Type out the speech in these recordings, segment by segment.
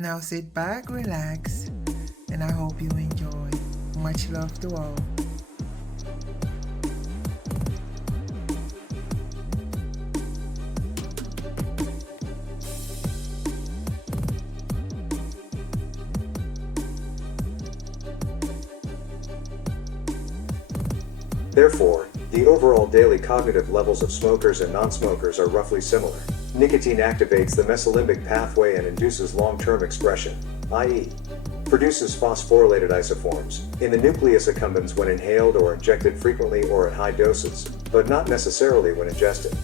Now sit back, relax, and I hope you enjoy. Much love to all. Therefore, the overall daily cognitive levels of smokers and non-smokers are roughly similar. Nicotine activates the mesolimbic pathway and induces long-term expression, i.e., produces phosphorylated isoforms, in the nucleus accumbens when inhaled or injected frequently or at high doses, but not necessarily when ingested.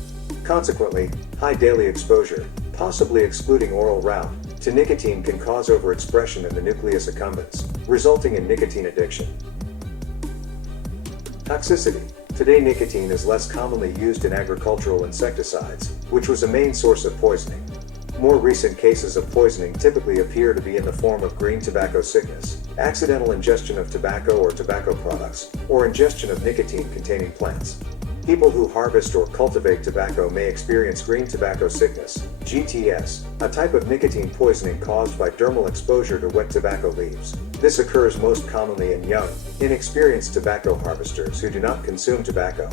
Consequently, high daily exposure, possibly excluding oral route, to nicotine can cause overexpression in the nucleus accumbens, resulting in nicotine addiction. Toxicity. Today nicotine is less commonly used in agricultural insecticides, which was a main source of poisoning. More recent cases of poisoning typically appear to be in the form of green tobacco sickness, accidental ingestion of tobacco or tobacco products, or ingestion of nicotine-containing plants. People who harvest or cultivate tobacco may experience green tobacco sickness, GTS, a type of nicotine poisoning caused by dermal exposure to wet tobacco leaves. This occurs most commonly in young, inexperienced tobacco harvesters who do not consume tobacco.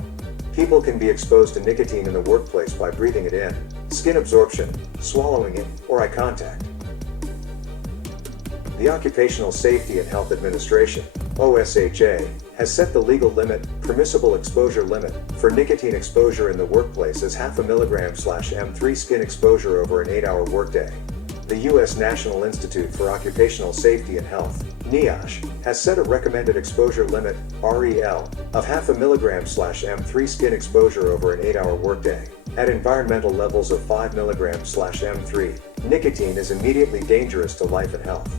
People can be exposed to nicotine in the workplace by breathing it in, skin absorption, swallowing it, or eye contact. The Occupational Safety and Health Administration, OSHA, has set the legal limit, permissible exposure limit, for nicotine exposure in the workplace as 0.5 mg/m3 skin exposure over an 8-hour workday. The U.S. National Institute for Occupational Safety and Health, NIOSH, has set a recommended exposure limit, REL, of 0.5 mg/m3 skin exposure over an 8-hour workday. At environmental levels of 5 mg/m3, nicotine is immediately dangerous to life and health.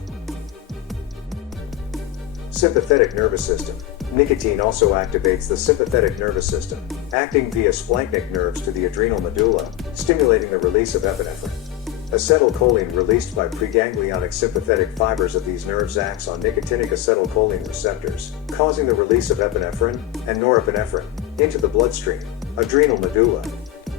Sympathetic nervous system. Nicotine also activates the sympathetic nervous system, acting via splanchnic nerves to the adrenal medulla, stimulating the release of epinephrine. Acetylcholine released by preganglionic sympathetic fibers of these nerves acts on nicotinic acetylcholine receptors, causing the release of epinephrine and norepinephrine into the bloodstream. Adrenal medulla.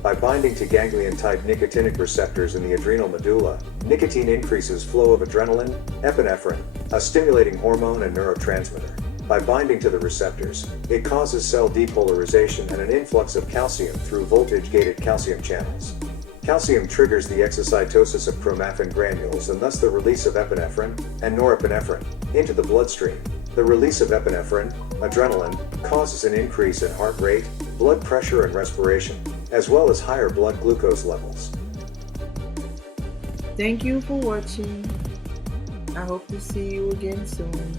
By binding to ganglion-type nicotinic receptors in the adrenal medulla, nicotine increases flow of adrenaline, epinephrine, a stimulating hormone and neurotransmitter. By binding to the receptors, it causes cell depolarization and an influx of calcium through voltage-gated calcium channels. Calcium triggers the exocytosis of chromaffin granules and thus the release of epinephrine and norepinephrine into the bloodstream. The release of epinephrine, adrenaline, causes an increase in heart rate, blood pressure and respiration, as well as higher blood glucose levels. Thank you for watching. I hope to see you again soon.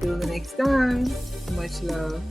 Till the next time, much love.